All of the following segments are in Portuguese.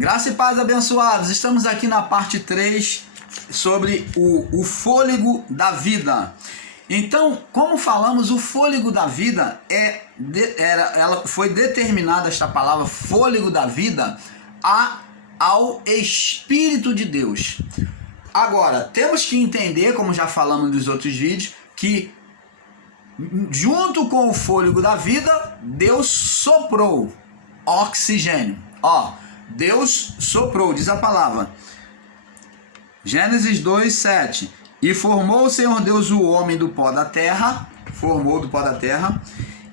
Graça e paz, abençoados. Estamos aqui na parte 3 sobre o fôlego da vida. Então, como falamos, o fôlego da vida ela foi determinada, esta palavra fôlego da vida, ao Espírito de Deus. Agora, temos que entender, como já falamos nos outros vídeos, que junto com o fôlego da vida, Deus soprou oxigênio. Deus soprou, diz a palavra. Gênesis 2, 7. E formou o Senhor Deus o homem do pó da terra,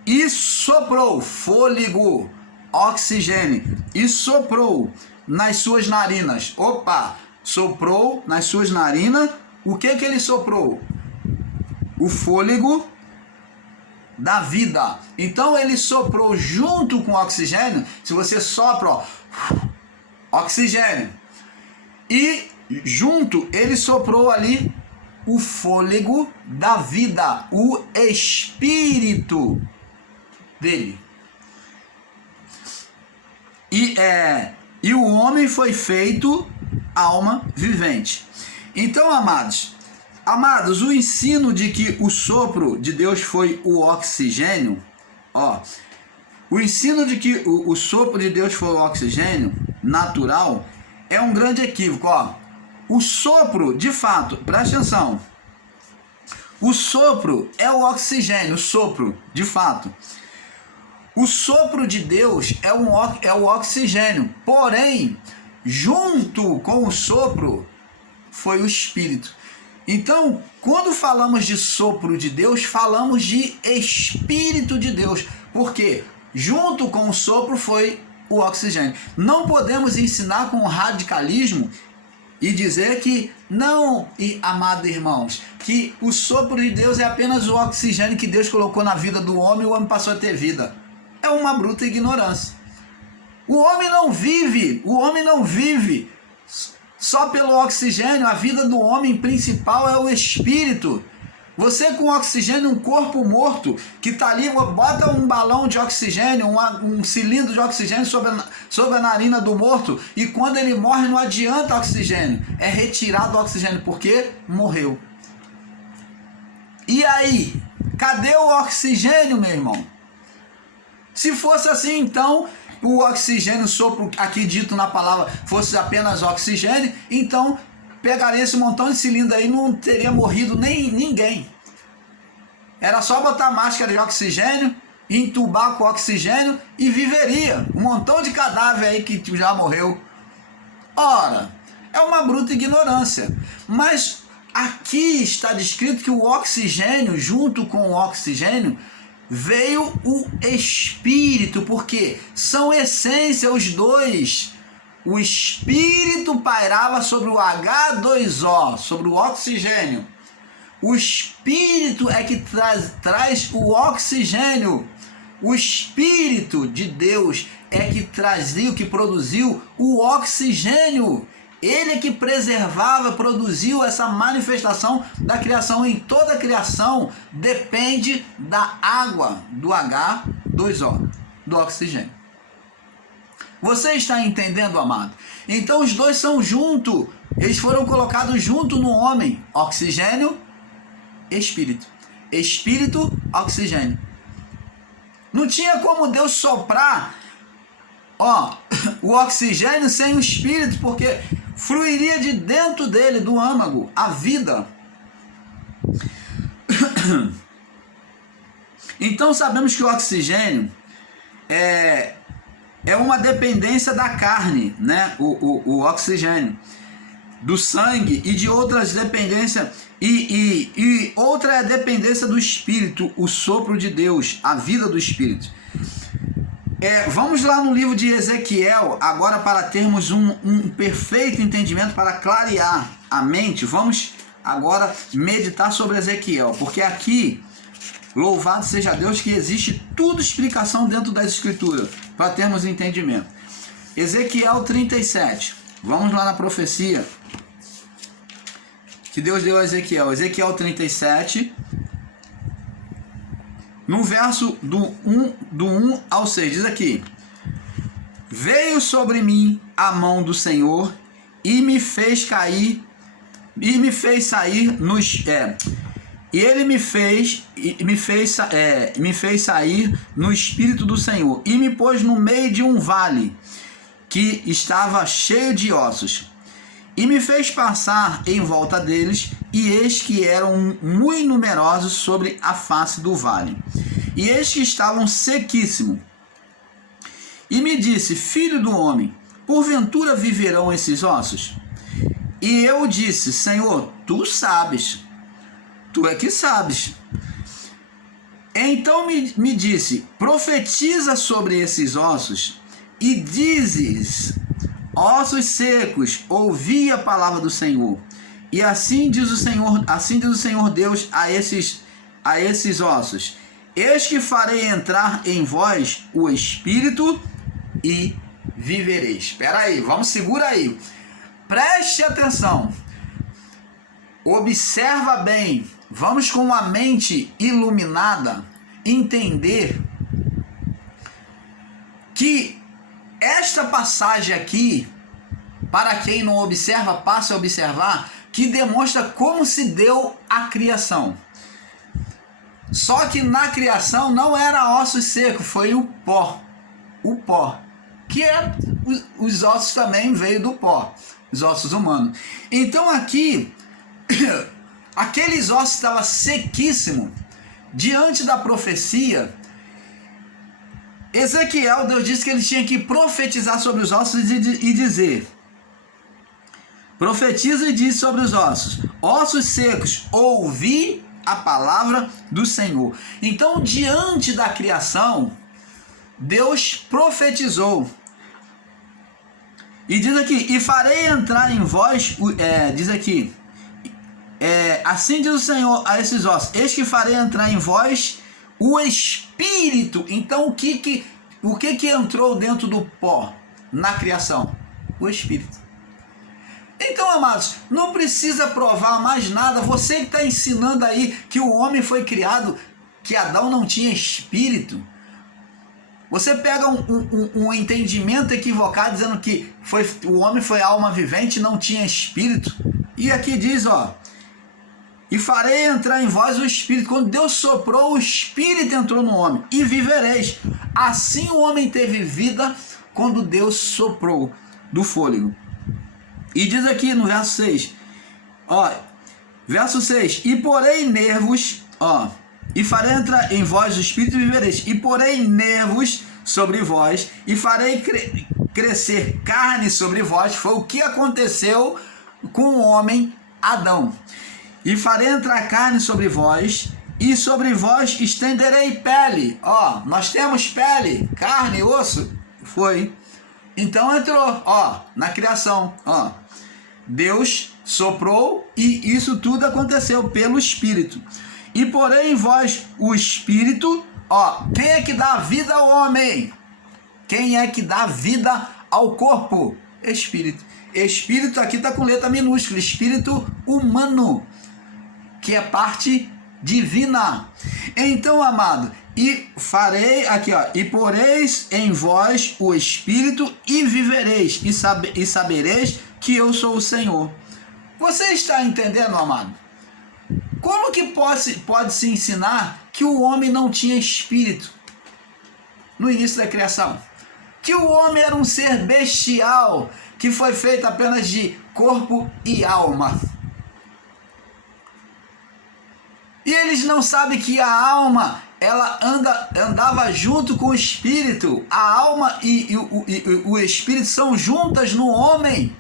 e soprou, fôlego, oxigênio, e soprou nas suas narinas. Soprou nas suas narinas. O que ele soprou? O fôlego da vida. Então ele soprou junto com o oxigênio. Se você sopra, oxigênio, e junto ele soprou ali o fôlego da vida, o espírito dele. E o homem foi feito alma vivente. Então, amados, o ensino de que o sopro de Deus foi o oxigênio, o ensino de que o sopro de Deus foi o oxigênio natural é um grande equívoco. O sopro, de fato, presta atenção, o sopro é o oxigênio, o sopro, de fato. O sopro de Deus é o oxigênio, porém, junto com o sopro foi o Espírito. Então, quando falamos de sopro de Deus, falamos de Espírito de Deus, porque junto com o sopro foi o oxigênio. Não podemos ensinar com radicalismo e dizer que não, amados irmãos, que o sopro de Deus é apenas o oxigênio que Deus colocou na vida do homem e o homem passou a ter vida. É uma bruta ignorância. O homem não vive só pelo oxigênio. A vida do homem principal é o espírito. Você com oxigênio, um corpo morto que está ali, bota um balão de oxigênio, um cilindro de oxigênio sobre a narina do morto, e quando ele morre não adianta oxigênio, é retirado o oxigênio, porque morreu. E aí? Cadê o oxigênio, meu irmão? Se fosse assim, então, o oxigênio, sopro aqui dito na palavra, fosse apenas oxigênio, então pegaria esse montão de cilindro aí, não teria morrido nem ninguém. Era só botar máscara de oxigênio, entubar com oxigênio e viveria. Um montão de cadáver aí que já morreu. Ora, é uma bruta ignorância. Mas aqui está descrito que o oxigênio, junto com o oxigênio, veio o Espírito, porque são essência os dois. O Espírito pairava sobre o H2O, sobre o oxigênio. O Espírito é que traz o oxigênio. O Espírito de Deus é que trazia, que produziu o oxigênio. Ele é que preservava, produziu essa manifestação da criação. Em toda a criação depende da água, do H2O, do oxigênio. Você está entendendo, amado? Então os dois são juntos. Eles foram colocados junto no homem. Oxigênio, espírito. Espírito, oxigênio. Não tinha como Deus soprar o oxigênio sem o espírito, porque fluiria de dentro dele, do âmago, a vida. Então sabemos que o oxigênio é uma dependência da carne, né? O oxigênio, do sangue e de outras dependências, e outra é a dependência do Espírito, o sopro de Deus, a vida do Espírito. Vamos lá no livro de Ezequiel, agora, para termos um perfeito entendimento, para clarear a mente. Vamos agora meditar sobre Ezequiel, porque aqui, louvado seja Deus, que existe tudo explicação dentro das Escrituras, para termos entendimento. Ezequiel 37, vamos lá na profecia que Deus deu a Ezequiel. Ezequiel 37, no verso do 1 ao 6, diz aqui: veio sobre mim a mão do Senhor e me fez cair, e me fez sair e ele me fez sair no Espírito do Senhor e me pôs no meio de um vale que estava cheio de ossos e me fez passar em volta deles, e eis que eram muito numerosos sobre a face do vale, e eis que estavam sequíssimos. E me disse: filho do homem, porventura viverão esses ossos? E eu disse: Senhor, tu sabes, tu é que sabes. Então me disse: profetiza sobre esses ossos e dizes: ossos secos, ouvi a palavra do Senhor. E assim diz o Senhor Deus a esses ossos: eis que farei entrar em vós o Espírito e vivereis. Espera aí, vamos, segura aí. Preste atenção. Observa bem. Vamos com a mente iluminada entender que esta passagem aqui, para quem não observa, passe a observar, que demonstra como se deu a criação. Só que na criação não era ossos secos, foi o pó. O pó, que é os ossos também veio do pó, os ossos humanos. Então aqui, aqueles ossos estavam sequíssimos. Diante da profecia, Ezequiel, Deus disse que ele tinha que profetizar sobre os ossos e dizer: profetiza e diz sobre os ossos: ossos secos, ouvi a palavra do Senhor. Então, diante da criação, Deus profetizou. E diz aqui: e farei entrar em vós, diz aqui, assim diz o Senhor a esses ossos: eis que farei entrar em vós o Espírito. Então o que entrou dentro do pó na criação? O Espírito. Então, amados, não precisa provar mais nada. Você que está ensinando aí que o homem foi criado, que Adão não tinha espírito, você pega um entendimento equivocado dizendo que o homem foi alma vivente e não tinha espírito. E aqui diz, ó: e farei entrar em vós o Espírito. Quando Deus soprou, o Espírito entrou no homem, e vivereis. Assim o homem teve vida quando Deus soprou do fôlego. E diz aqui no verso 6, ó, verso 6: e porei nervos, ó, e farei entrar em vós o Espírito e vivereis. E porei nervos sobre vós, e farei crescer carne sobre vós. Foi o que aconteceu com o homem Adão. E farei entrar carne sobre vós, e sobre vós estenderei pele. Ó, nós temos pele, carne, osso. Foi. Então entrou, ó, na criação, ó. Deus soprou e isso tudo aconteceu pelo Espírito. E porém em vós o Espírito, ó, quem é que dá vida ao homem? Quem é que dá vida ao corpo? Espírito. Espírito aqui está com letra minúscula, espírito humano, que é parte divina. Então, amado, e farei aqui, ó, e poreis em vós o Espírito e vivereis, e sabereis que eu sou o Senhor. Você está entendendo, amado? Como que pode se ensinar que o homem não tinha espírito no início da criação? Que o homem era um ser bestial, que foi feito apenas de corpo e alma. E eles não sabem que a alma, ela andava junto com o espírito. A alma e o espírito são juntas no homem.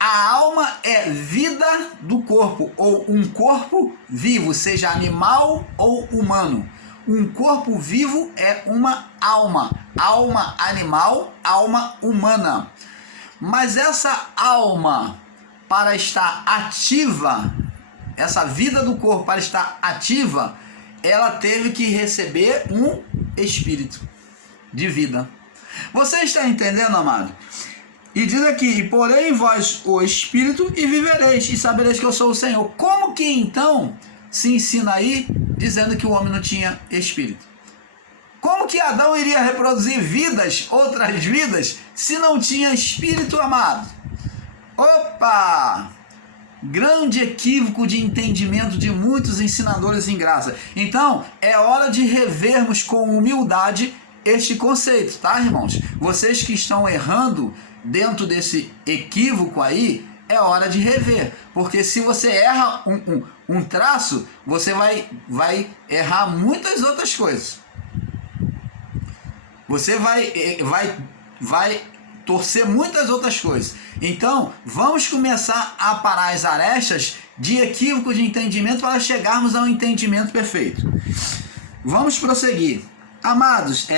A alma é vida do corpo, ou um corpo vivo, seja animal ou humano. Um corpo vivo é uma alma. Alma animal, alma humana. Mas essa alma, para estar ativa, essa vida do corpo, para estar ativa, ela teve que receber um espírito de vida. Você está entendendo, amado? E diz aqui: e porei em vós o Espírito e vivereis, e sabereis que eu sou o Senhor. Como que então se ensina aí dizendo que o homem não tinha espírito? Como que Adão iria reproduzir outras vidas, se não tinha espírito, amado? Opa! Grande equívoco de entendimento de muitos ensinadores em graça. Então, é hora de revermos com humildade este conceito, tá, irmãos? Vocês que estão errando dentro desse equívoco aí, é hora de rever. Porque se você erra um traço, você vai errar muitas outras coisas. Você vai torcer muitas outras coisas. Então, vamos começar a parar as arestas de equívoco de entendimento para chegarmos ao entendimento perfeito. Vamos prosseguir. Amados,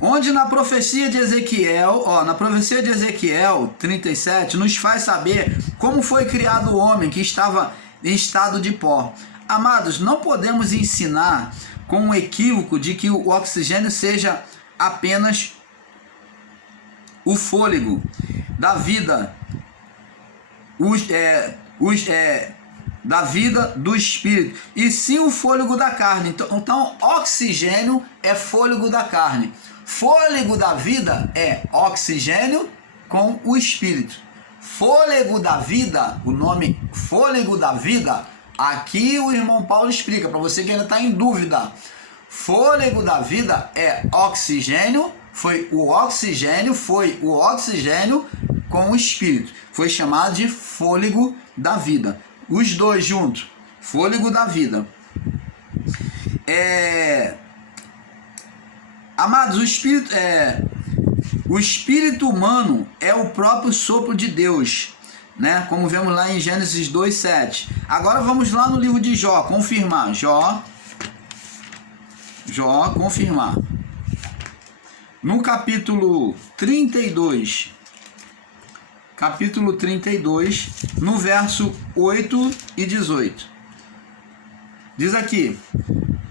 onde na profecia de Ezequiel, na profecia de Ezequiel 37, nos faz saber como foi criado o homem que estava em estado de pó. Amados, não podemos ensinar com um equívoco de que o oxigênio seja apenas o fôlego da vida, da vida do espírito, e sim o fôlego da carne. Então, oxigênio é fôlego da carne. Fôlego da vida é oxigênio com o espírito. Fôlego da vida, o nome fôlego da vida, aqui o irmão Paulo explica, para você que ainda está em dúvida. Fôlego da vida é oxigênio, foi o oxigênio com o espírito. Foi chamado de fôlego da vida. Os dois juntos, fôlego da vida. Amados, o espírito humano é o próprio sopro de Deus, né? Como vemos lá em Gênesis 2:7. Agora vamos lá no livro de Jó, confirmar. Jó, confirmar. No capítulo 32, no verso 8 e 18. Diz aqui,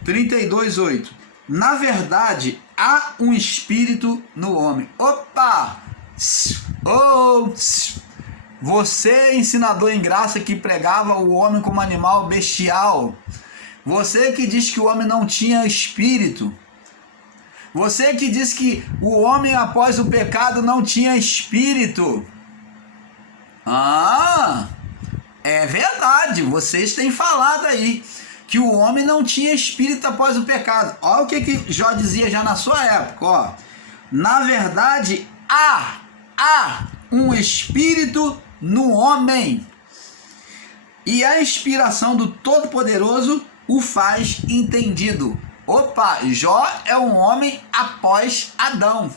32:8. Na verdade, há um espírito no homem. Opa! Você, ensinador em graça, que pregava o homem como animal bestial. Você que diz que o homem não tinha espírito. Você que diz que o homem após o pecado não tinha espírito. É verdade, vocês têm falado aí que o homem não tinha espírito após o pecado. Olha o que Jó dizia já na sua época. Na verdade, há um espírito no homem, e a inspiração do Todo-Poderoso o faz entendido. Opa, Jó é um homem após Adão.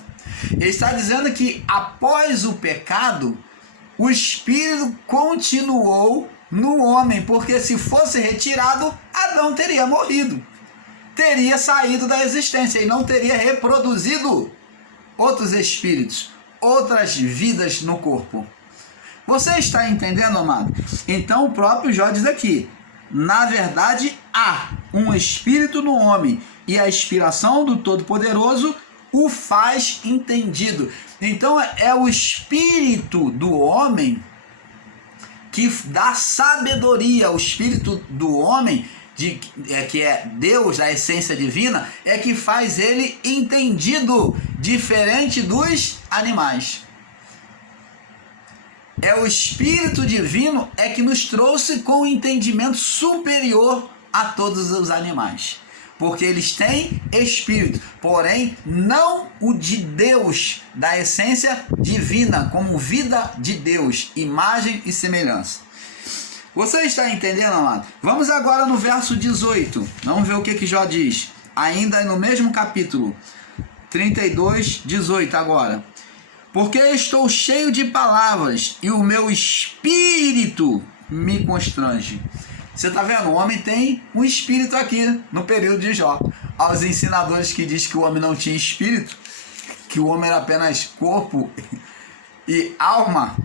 Ele está dizendo que após o pecado, o espírito continuou no homem, porque se fosse retirado, Adão teria morrido, teria saído da existência e não teria reproduzido outros espíritos, outras vidas no corpo. Você está entendendo, amado? Então o próprio Jó diz aqui, na verdade há um espírito no homem, e a inspiração do Todo-Poderoso o faz entendido. Então é o espírito do homem que dá sabedoria, o espírito do homem, que é Deus, a essência divina, é que faz ele entendido, diferente dos animais. É o espírito divino é que nos trouxe com um entendimento superior a todos os animais, porque eles têm espírito, porém não o de Deus, da essência divina, como vida de Deus, imagem e semelhança. Você está entendendo, amado? Vamos agora no verso 18, vamos ver o que Jó diz, ainda no mesmo capítulo 32, 18 agora. Porque estou cheio de palavras e o meu espírito me constrange. Você está vendo? O homem tem um espírito aqui no período de Jó. Aos ensinadores que dizem que o homem não tinha espírito, que o homem era apenas corpo e alma,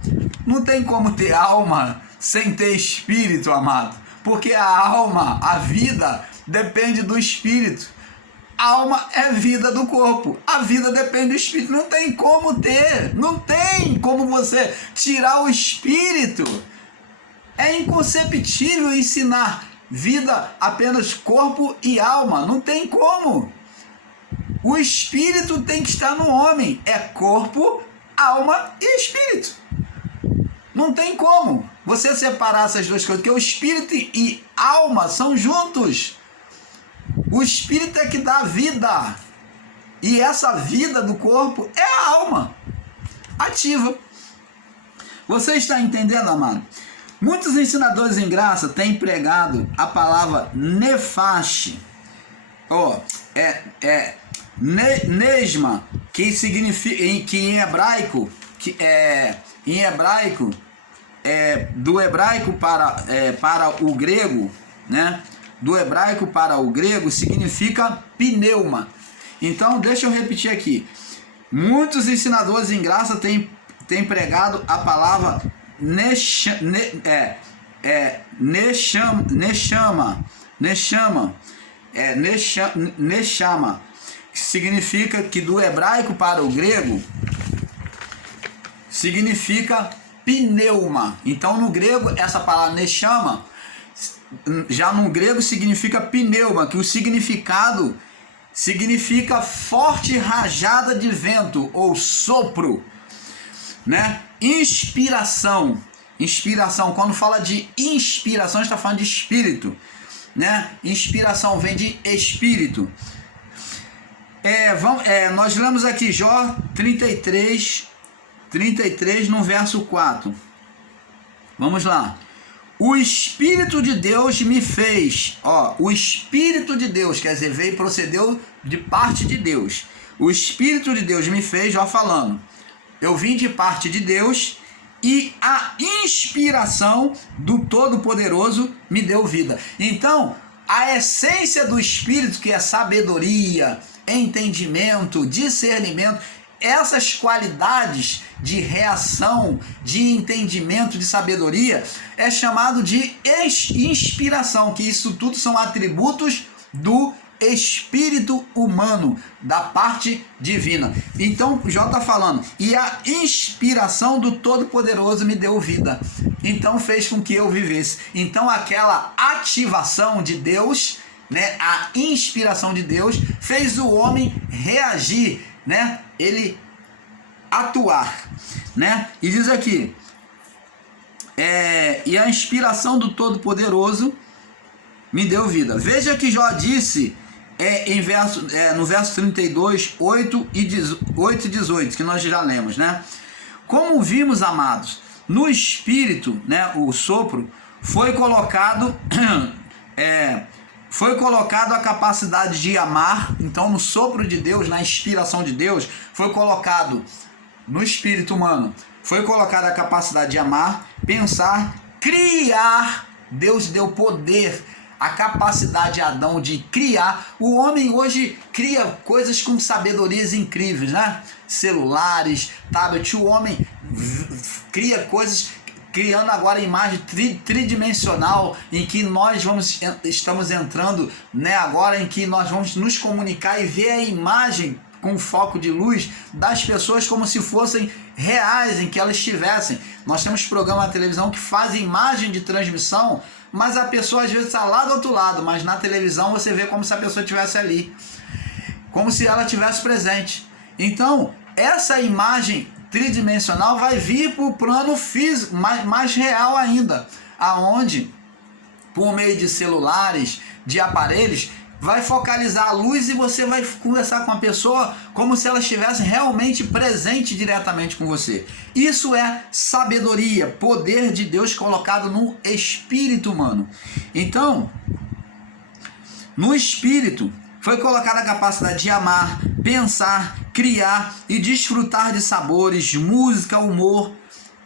não tem como ter alma sem ter espírito, amado. Porque a alma, a vida, depende do espírito. A alma é vida do corpo, a vida depende do espírito. Não tem como ter, não tem como você tirar o espírito. É inconceptível ensinar vida apenas corpo e alma. Não tem como. O espírito tem que estar no homem. É corpo, alma e espírito. Não tem como você separar essas duas coisas, porque o espírito e alma são juntos. O espírito é que dá vida. E essa vida do corpo é a alma ativa. Você está entendendo, amado? Muitos ensinadores em graça têm pregado a palavra nefaste, nesma, que significa, que em hebraico, do hebraico para o grego, né? Do hebraico para o grego significa pneuma. Então, deixa eu repetir aqui. Muitos ensinadores em graça têm pregado a palavra neshama, que significa, que do hebraico para o grego significa pneuma. Então, no grego, essa palavra neshama, já no grego significa pneuma, que o significado significa forte rajada de vento ou sopro, né? Inspiração. Quando fala de inspiração, a gente está falando de espírito, né? Inspiração vem de espírito. Nós lemos aqui Jó 33 no verso 4. Vamos lá. O Espírito de Deus me fez. O Espírito de Deus, quer dizer, veio e procedeu de parte de Deus. O Espírito de Deus me fez, falando. Eu vim de parte de Deus e a inspiração do Todo-Poderoso me deu vida. Então, a essência do Espírito, que é sabedoria, entendimento, discernimento, essas qualidades de reação, de entendimento, de sabedoria, é chamado de inspiração, que isso tudo são atributos do espírito humano, da parte divina. Então, Jó está falando, e a inspiração do Todo-Poderoso me deu vida. Então, fez com que eu vivesse. Então, aquela ativação de Deus, né, a inspiração de Deus, fez o homem reagir, né, ele atuar, né? E diz aqui, e a inspiração do Todo-Poderoso me deu vida. Veja que Jó disse no verso 32, 8 e 18, que nós já lemos, né? Como vimos, amados, no Espírito, né, o sopro, foi colocado a capacidade de amar. Então, no sopro de Deus, na inspiração de Deus, foi colocado no espírito humano, foi colocada a capacidade de amar, pensar, criar. Deus deu poder, a capacidade de Adão de criar. O homem hoje cria coisas com sabedorias incríveis, né? Celulares, tablet. O homem cria coisas, criando agora imagem tridimensional, em que nós estamos entrando, né, agora, em que nós vamos nos comunicar e ver a imagem com foco de luz das pessoas como se fossem reais, em que elas estivessem. Nós temos programa na televisão que faz imagem de transmissão, mas a pessoa às vezes está lá do outro lado, mas na televisão você vê como se a pessoa estivesse ali, como se ela estivesse presente. Então, essa imagem tridimensional vai vir para o plano físico, mais real ainda, aonde, por meio de celulares, de aparelhos, vai focalizar a luz e você vai conversar com a pessoa como se ela estivesse realmente presente diretamente com você. Isso é sabedoria, poder de Deus colocado no espírito humano. Então, no espírito foi colocada a capacidade de amar, pensar, criar e desfrutar de sabores, música, humor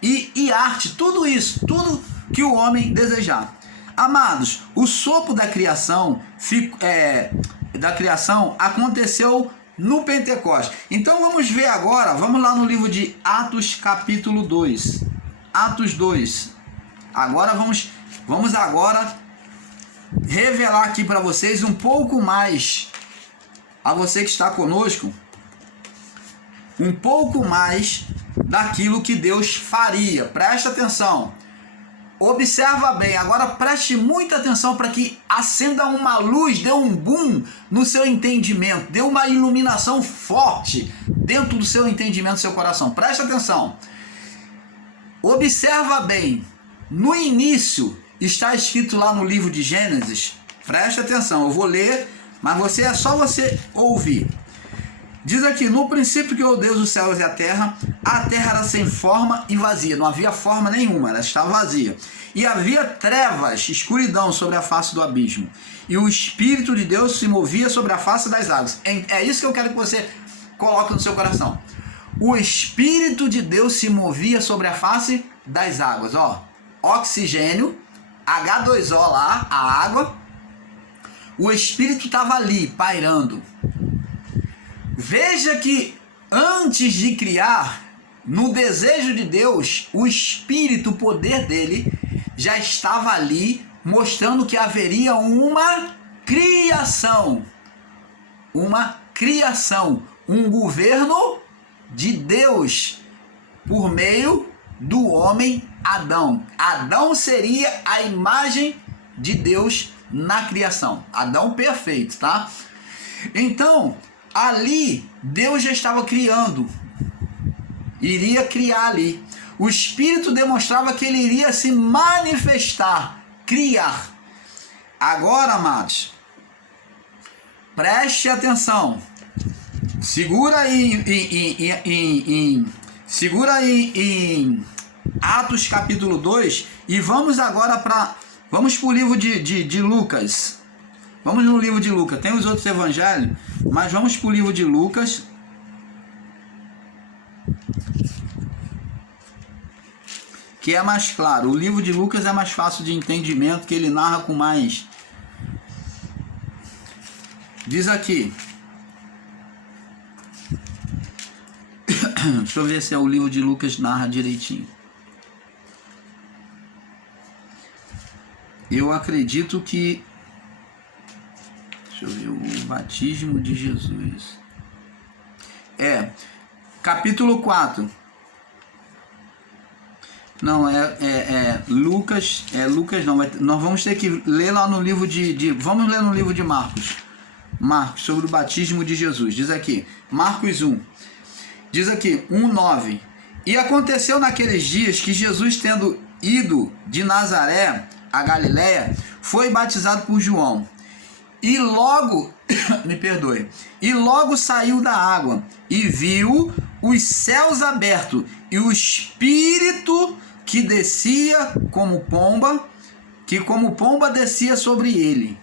e arte. Tudo isso, tudo que o homem desejar. Amados, o sopro da criação aconteceu no Pentecostes. Então vamos ver agora, vamos lá no livro de Atos capítulo 2. Atos 2. Agora vamos agora revelar aqui para vocês um pouco mais, a você que está conosco, um pouco mais daquilo que Deus faria. Presta atenção. Observa bem, agora preste muita atenção para que acenda uma luz, dê um boom no seu entendimento, dê uma iluminação forte dentro do seu entendimento, do seu coração. Preste atenção. Observa bem, no início está escrito lá no livro de Gênesis, preste atenção, eu vou ler, mas é só você ouvir. Diz aqui, no princípio criou Deus os céus e a terra era sem forma e vazia, não havia forma nenhuma, ela estava vazia. E havia trevas, escuridão sobre a face do abismo, e o Espírito de Deus se movia sobre a face das águas. É isso que eu quero que você coloque no seu coração. O Espírito de Deus se movia sobre a face das águas, ó, oxigênio, H2O lá, a água, o Espírito estava ali, pairando. Veja que antes de criar, no desejo de Deus, o Espírito, o poder dele, já estava ali, mostrando que haveria uma criação, um governo de Deus, por meio do homem Adão. Adão seria a imagem de Deus na criação, Adão perfeito, tá? Então, ali, Deus já estava criando, iria criar ali. O Espírito demonstrava que ele iria se manifestar, criar. Agora, amados, preste atenção. Segura aí em Atos capítulo 2 e vamos agora vamos para o livro de Lucas. Vamos no livro de Lucas, tem os outros evangelhos, mas vamos para o livro de Lucas. Que é mais claro, o livro de Lucas é mais fácil de entendimento, que ele narra com mais... Diz aqui... Deixa eu ver se é o livro de Lucas narra direitinho. Eu acredito que... Deixa eu ver, o batismo de Jesus. Capítulo 4. Não, Lucas, Lucas não, nós vamos ter que ler lá no livro vamos ler no livro de Marcos, sobre o batismo de Jesus. Diz aqui, Marcos 1, diz aqui, 1:9, e aconteceu naqueles dias que Jesus, tendo ido de Nazaré a Galiléia, foi batizado por João, e logo, e logo saiu da água, e viu os céus abertos, e o Espírito que descia como pomba, descia sobre ele.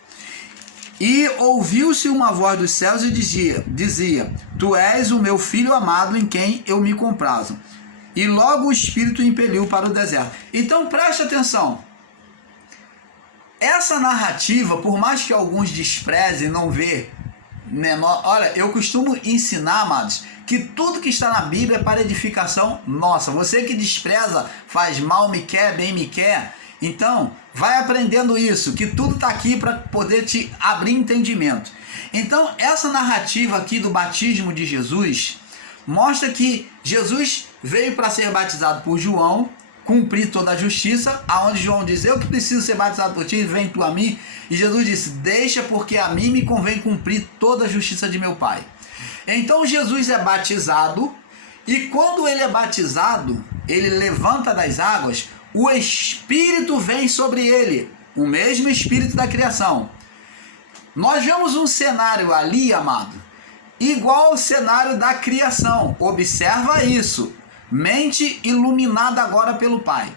E ouviu-se uma voz dos céus e dizia, tu és o meu filho amado em quem eu me comprazo. E logo o Espírito o impeliu para o deserto. Então preste atenção. Essa narrativa, por mais que alguns desprezem, não vê menor... Olha, eu costumo ensinar, amados, que tudo que está na Bíblia é para edificação nossa. Você que despreza, faz mal, me quer, bem me quer. Então, vai aprendendo isso, que tudo está aqui para poder te abrir entendimento. Então, essa narrativa aqui do batismo de Jesus mostra que Jesus veio para ser batizado por João, cumprir toda a justiça, aonde João diz, eu que preciso ser batizado por ti, vem tu a mim. E Jesus disse, deixa, porque a mim me convém cumprir toda a justiça de meu Pai. Então Jesus é batizado, e quando ele é batizado, ele levanta das águas, o Espírito vem sobre ele, o mesmo Espírito da criação. Nós vemos um cenário ali, amado, igual ao cenário da criação. Observa isso, mente iluminada agora pelo Pai.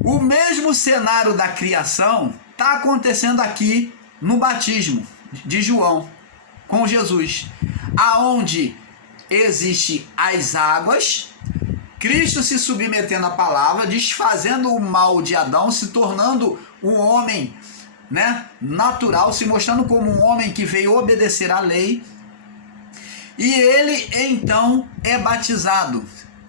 O mesmo cenário da criação está acontecendo aqui no batismo de João com Jesus, aonde existe as águas, Cristo se submetendo à palavra, desfazendo o mal de Adão, se tornando um homem, natural, se mostrando como um homem que veio obedecer à lei, e ele então é batizado.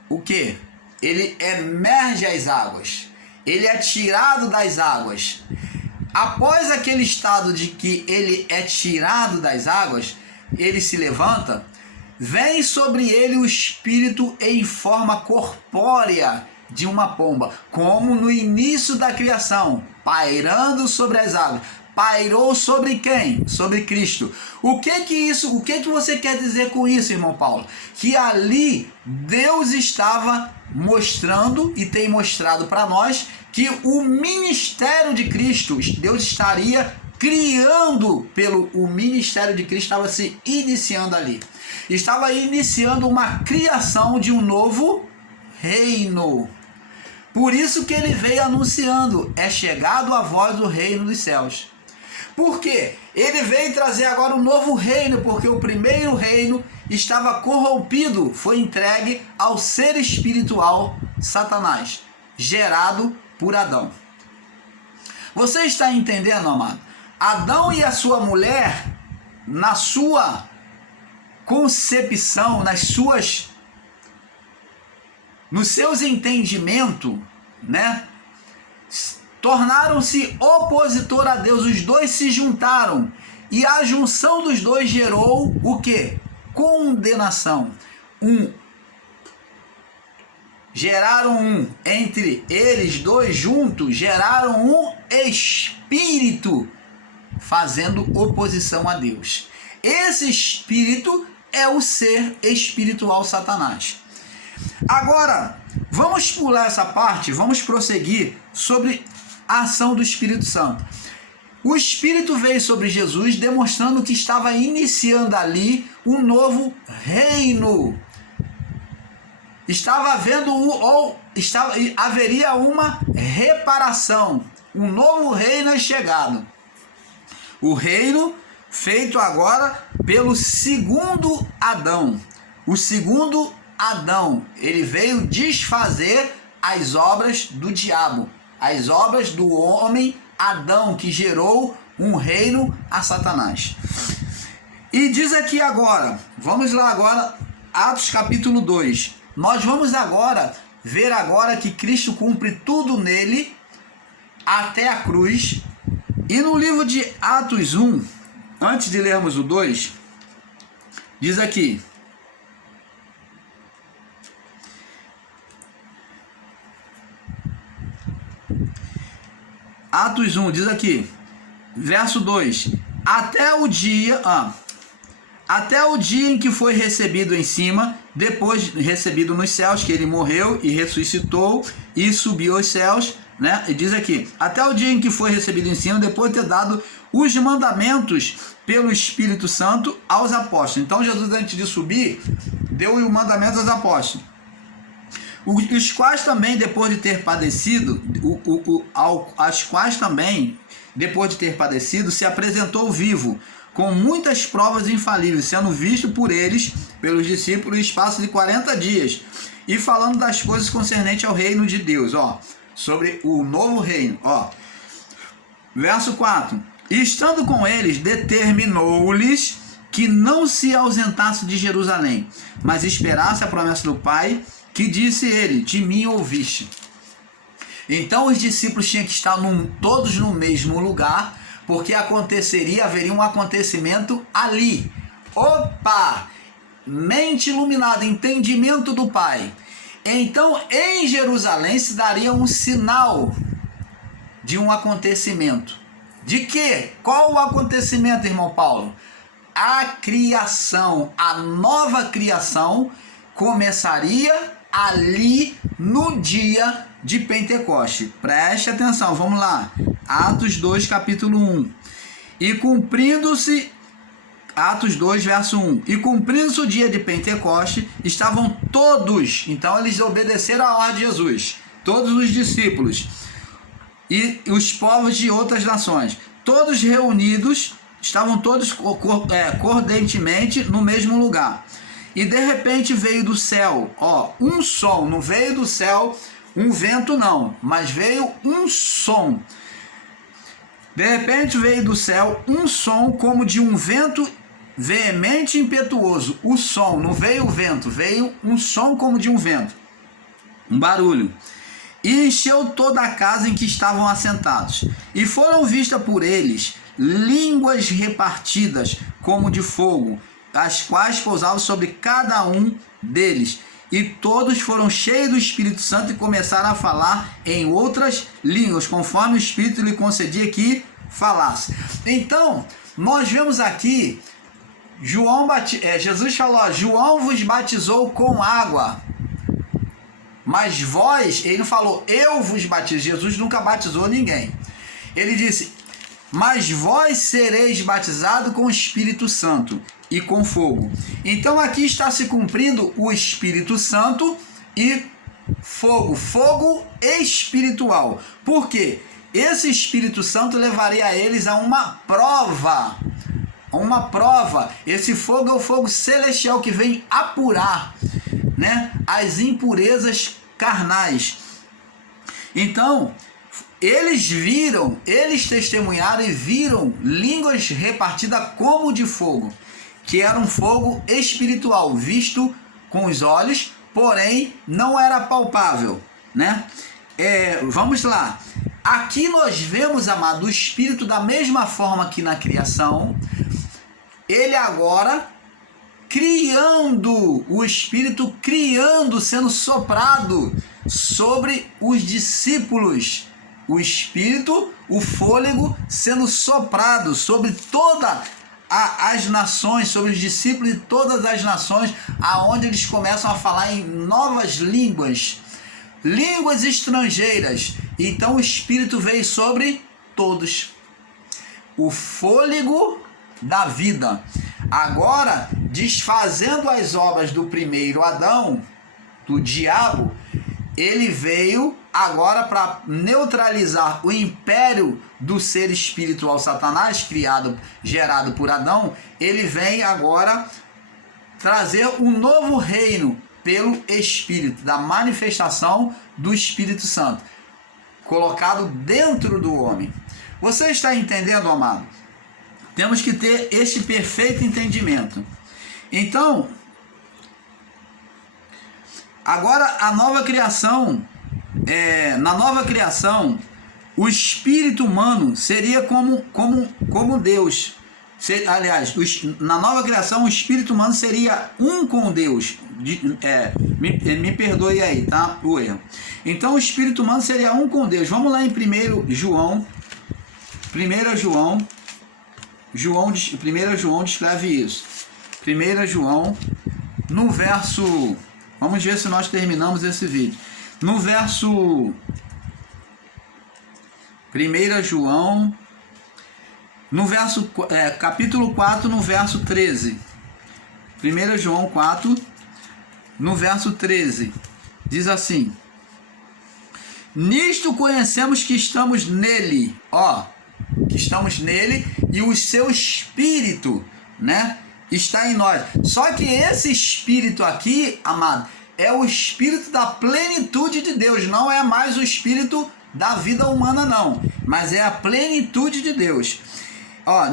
O que? Ele emerge as águas, ele é tirado das águas. Após aquele estado de que ele é tirado das águas, ele se levanta, vem sobre ele o Espírito em forma corpórea, de uma pomba, como no início da criação, pairando sobre as águas. Pairou sobre quem? Sobre Cristo. O que você quer dizer com isso, irmão Paulo? Que ali Deus estava mostrando e tem mostrado para nós que o ministério de Cristo, Deus estaria criando o ministério de Cristo, estava se iniciando ali. Estava iniciando uma criação de um novo reino. Por isso que ele veio anunciando: é chegado a vós o reino dos céus. Por quê? Ele veio trazer agora um novo reino, porque o primeiro reino estava corrompido, foi entregue ao ser espiritual Satanás, gerado por Adão. Você está entendendo, amado? Adão e a sua mulher, na sua concepção, nos seus entendimentos, né? Tornaram-se opositor a Deus. Os dois se juntaram e a junção dos dois gerou o quê? Condenação. Entre eles dois juntos, geraram um espírito fazendo oposição a Deus. Esse espírito é o ser espiritual Satanás. Agora, vamos pular essa parte, vamos prosseguir sobre a ação do Espírito Santo. O Espírito veio sobre Jesus, demonstrando que estava iniciando ali um novo reino. Haveria uma reparação. Um novo reino é chegado. O reino feito agora pelo segundo Adão. O segundo Adão, ele veio desfazer as obras do diabo, as obras do homem Adão, que gerou um reino a Satanás. E diz aqui agora, vamos lá agora, Atos capítulo 2. Nós vamos agora ver agora que Cristo cumpre tudo nele até a cruz. E no livro de Atos 1, antes de lermos o 2, diz aqui: Atos 1, diz aqui, verso 2: até o dia em que foi recebido em cima, depois recebido nos céus, que ele morreu e ressuscitou e subiu aos céus, né? E diz aqui: até o dia em que foi recebido em cima, depois de ter dado os mandamentos pelo Espírito Santo aos apóstolos. Então Jesus, antes de subir, deu os mandamentos aos apóstolos, os quais também, depois de ter padecido, se apresentou vivo, com muitas provas infalíveis, sendo visto por eles, pelos discípulos, em espaço de 40 dias, e falando das coisas concernentes ao reino de Deus, sobre o novo reino, verso 4: e estando com eles, determinou-lhes que não se ausentasse de Jerusalém, mas esperasse a promessa do Pai, que disse ele: de mim ouviste. Então os discípulos tinham que estar todos no mesmo lugar, porque haveria um acontecimento ali. Mente iluminada, entendimento do Pai. Então em Jerusalém se daria um sinal de um acontecimento. De quê? Qual o acontecimento, irmão Paulo? A criação, a nova criação começaria ali no dia de Pentecoste. Preste atenção, vamos lá. Atos 2, capítulo 1. E cumprindo-se, Atos 2, verso 1. E cumprindo-se o dia de Pentecoste, estavam todos, então eles obedeceram a ordem de Jesus, todos os discípulos e os povos de outras nações, todos reunidos, estavam todos cordentemente no mesmo lugar. E de repente veio do céu, um som, não veio do céu um vento não, mas veio um som. De repente veio do céu um som como de um vento veemente e impetuoso. O som, não veio o vento, veio um som como de um vento, um barulho. E encheu toda a casa em que estavam assentados. E foram vistas por eles línguas repartidas como de fogo, as quais pousavam sobre cada um deles. e todos foram cheios do Espírito Santo e começaram a falar em outras línguas, conforme o Espírito lhe concedia que falasse. Então, nós vemos aqui, Jesus falou, João vos batizou com água, mas vós, ele não falou, eu vos batizo, Jesus nunca batizou ninguém. Ele disse, mas vós sereis batizados com o Espírito Santo e com fogo. Então aqui está se cumprindo o Espírito Santo e fogo, fogo espiritual. Por quê? Esse Espírito Santo levaria eles a uma prova. Esse fogo é o fogo celestial que vem apurar, né, as impurezas carnais. Então, eles testemunharam e viram línguas repartidas como de fogo, que era um fogo espiritual, visto com os olhos, porém não era palpável, né? Vamos lá. Aqui nós vemos, amado, o Espírito da mesma forma que na criação, ele agora o Espírito criando, sendo soprado sobre os discípulos. O Espírito, o fôlego, sendo soprado sobre todas as nações, sobre os discípulos de todas as nações, aonde eles começam a falar em novas línguas estrangeiras. Então o Espírito veio sobre todos. O fôlego da vida. Agora, desfazendo as obras do primeiro Adão, do diabo, ele veio agora para neutralizar o império do ser espiritual Satanás, gerado por Adão. Ele vem agora trazer um novo reino pelo Espírito, da manifestação do Espírito Santo, colocado dentro do homem. Você está entendendo, amado? Temos que ter este perfeito entendimento. Então, agora a nova criação, na nova criação, o espírito humano seria como Deus. Aliás, na nova criação, o espírito humano seria um com Deus. Me perdoe aí, tá? O erro. Então, o espírito humano seria um com Deus. Vamos lá em 1 João. 1 João descreve isso. 1 João, no verso... Vamos ver se nós terminamos esse vídeo. No verso... 1 João... No verso... capítulo 4, no verso 13. 1 João 4, no verso 13. Diz assim... Nisto conhecemos que estamos nele. Que estamos nele e o seu Espírito, né, está em nós. Só que esse Espírito aqui, amado, é o Espírito da plenitude de Deus, não é mais o Espírito da vida humana, não, mas é a plenitude de Deus.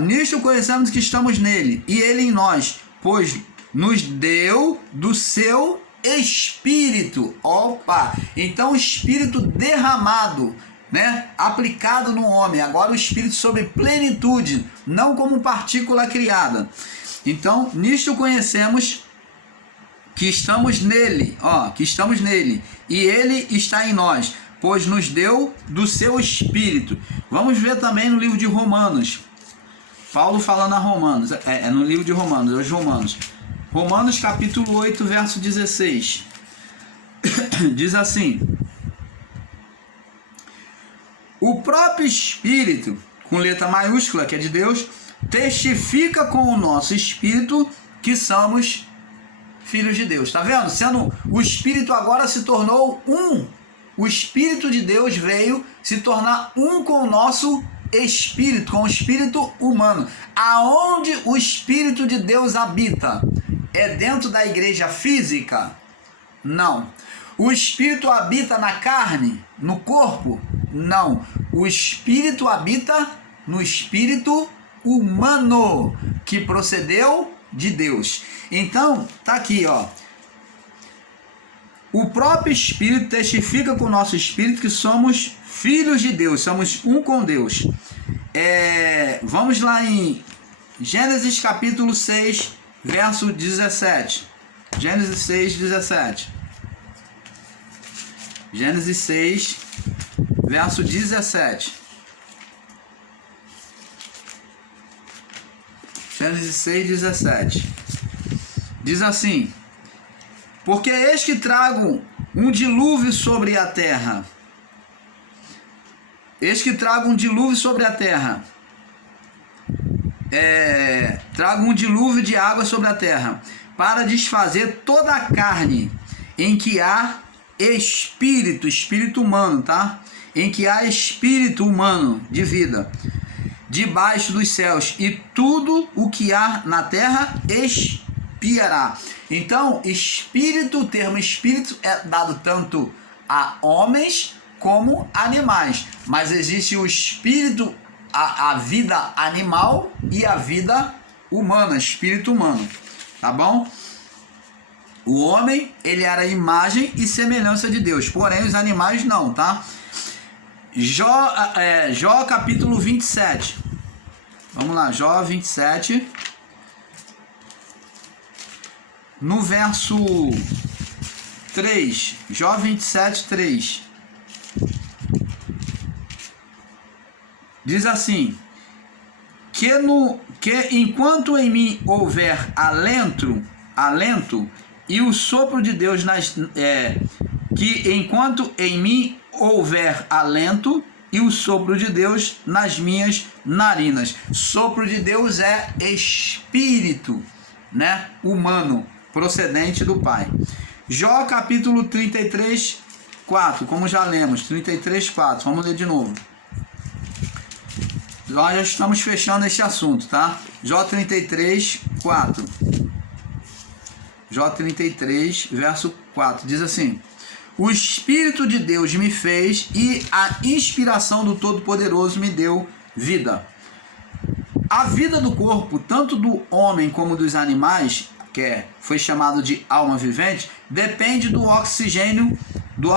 Nisto conhecemos que estamos nele e ele em nós, pois nos deu do seu Espírito. Então o Espírito derramado, né, aplicado no homem, agora o Espírito sobre plenitude, não como partícula criada. Então, nisto conhecemos que estamos nele, e ele está em nós, pois nos deu do seu Espírito. Vamos ver também no livro de Romanos, Paulo falando a Romanos, no livro de Romanos, os Romanos. Romanos capítulo 8, verso 16, diz assim: o próprio Espírito, com letra maiúscula, que é de Deus, testifica com o nosso Espírito que somos filhos de Deus. Tá vendo? Sendo o Espírito agora se tornou um. O Espírito de Deus veio se tornar um com o nosso Espírito, com o Espírito humano. Aonde o Espírito de Deus habita? É dentro da igreja física? Não. O Espírito habita na carne, no corpo? Não. O Espírito habita no Espírito humano, que procedeu de Deus. Então, tá aqui, o próprio Espírito testifica com o nosso Espírito que somos filhos de Deus, somos um com Deus. Vamos lá em Gênesis capítulo 6, verso 17. Gênesis 6, 17. Gênesis 6, verso 17. Gênesis 6, 17. Diz assim: porque eis que trago um dilúvio sobre a terra. Eis que trago um dilúvio sobre a terra. Trago um dilúvio de água sobre a terra, para desfazer toda a carne em que há espírito humano, tá? Em que há espírito humano de vida, debaixo dos céus, e tudo o que há na terra expirará. Então, espírito, o termo espírito é dado tanto a homens como animais, mas existe o espírito, a vida animal e a vida humana, espírito humano, tá bom? O homem, ele era a imagem e semelhança de Deus, porém os animais não, tá? Jó capítulo 27. Vamos lá, Jó 27. No verso 3. Jó 27, 3. Diz assim: que enquanto em mim houver alento, e o sopro de Deus que enquanto em mim houver alento e o sopro de Deus nas minhas narinas. Sopro de Deus é espírito, né, humano, procedente do Pai. Jó capítulo 33, 4, como já lemos, 33, 4, vamos ler de novo. Nós já estamos fechando este assunto, tá? Jó 33, 4. Jó 33, verso 4, diz assim: o Espírito de Deus me fez e a inspiração do Todo-Poderoso me deu vida. A vida do corpo, tanto do homem como dos animais, foi chamado de alma vivente, depende do oxigênio, do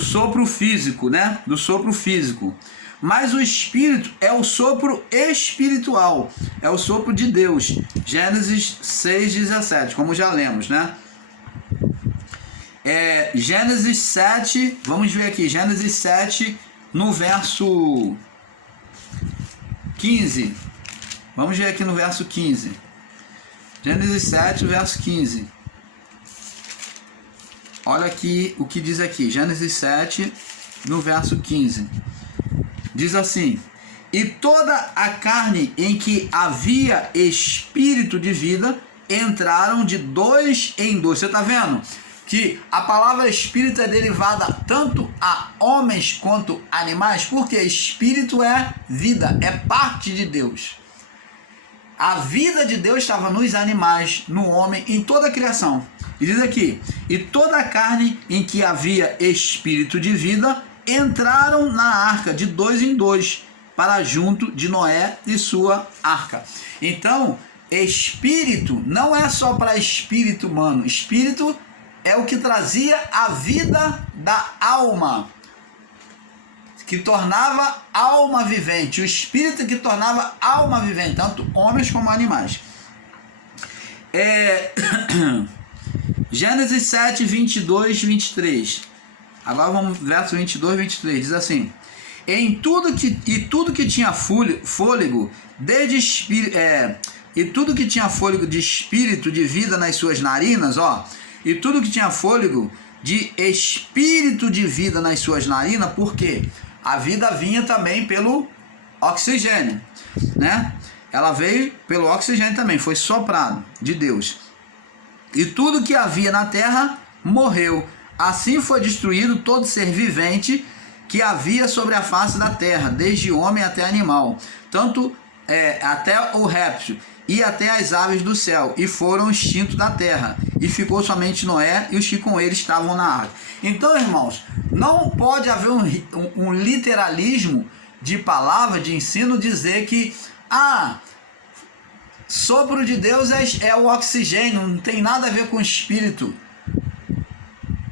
sopro físico, né? Do sopro físico. Mas o espírito é o sopro espiritual, é o sopro de Deus. Gênesis 6:17, como já lemos, né? Gênesis 7, vamos ver aqui, Gênesis 7, no verso 15. Vamos ver aqui no verso 15. Gênesis 7, verso 15. Olha aqui o que diz aqui, Gênesis 7, no verso 15. Diz assim: e toda a carne em que havia espírito de vida entraram de dois em dois. Você está vendo que a palavra espírito é derivada tanto a homens quanto animais? Porque espírito é vida, é parte de Deus. A vida de Deus estava nos animais, no homem, em toda a criação. E diz aqui: e toda a carne em que havia espírito de vida entraram na arca de dois em dois, para junto de Noé e sua arca. Então, espírito não é só para espírito humano. Espírito é o que trazia a vida da alma, que tornava alma vivente. O espírito que tornava alma vivente, tanto homens como animais. Gênesis 7, 22, 23. Agora vamos verso 22, 23. Diz assim: tudo que tinha fôlego de espírito de vida nas suas narinas, e tudo que tinha fôlego de espírito de vida nas suas narinas, porque a vida vinha também pelo oxigênio, né? Ela veio pelo oxigênio também, foi soprado de Deus. E tudo que havia na terra morreu. Assim foi destruído todo ser vivente que havia sobre a face da terra, desde homem até animal, tanto até o réptil e até as aves do céu, e foram extintos da terra, e ficou somente Noé e os que com ele estavam na arca. Então, irmãos, não pode haver um literalismo de palavra, de ensino, dizer que sopro de Deus é o oxigênio, não tem nada a ver com espírito.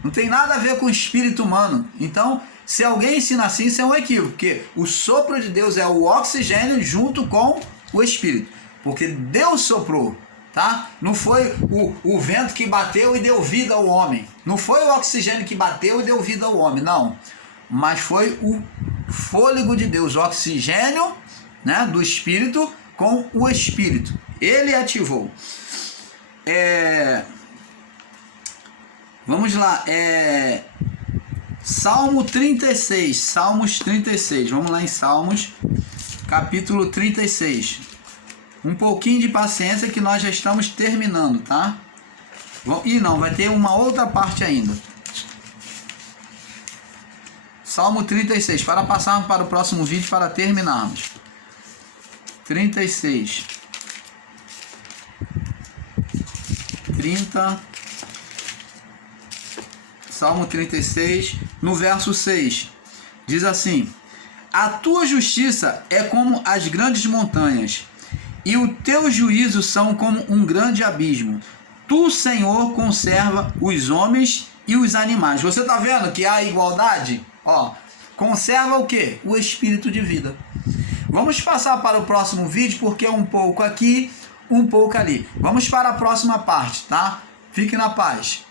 Não tem nada a ver com o espírito humano. Então, se alguém ensina assim, isso é um equívoco, porque o sopro de Deus é o oxigênio junto com o espírito. Porque Deus soprou, tá? Não foi o vento que bateu e deu vida ao homem. Não foi o oxigênio que bateu e deu vida ao homem, não. Mas foi o fôlego de Deus, o oxigênio, né, do Espírito com o Espírito. Ele ativou. Vamos lá. Salmo 36. Salmos 36. Vamos lá em Salmos, capítulo 36. Um pouquinho de paciência que nós já estamos terminando, tá? E não, vai ter uma outra parte ainda. Salmo 36, para passarmos para o próximo vídeo, para terminarmos. 36. 30. Salmo 36, no verso 6. Diz assim: a tua justiça é como as grandes montanhas, e os teus juízos são como um grande abismo. Tu, Senhor, conserva os homens e os animais. Você está vendo que há igualdade? Ó, conserva o quê? O espírito de vida. Vamos passar para o próximo vídeo, porque é um pouco aqui, um pouco ali. Vamos para a próxima parte, tá? Fique na paz.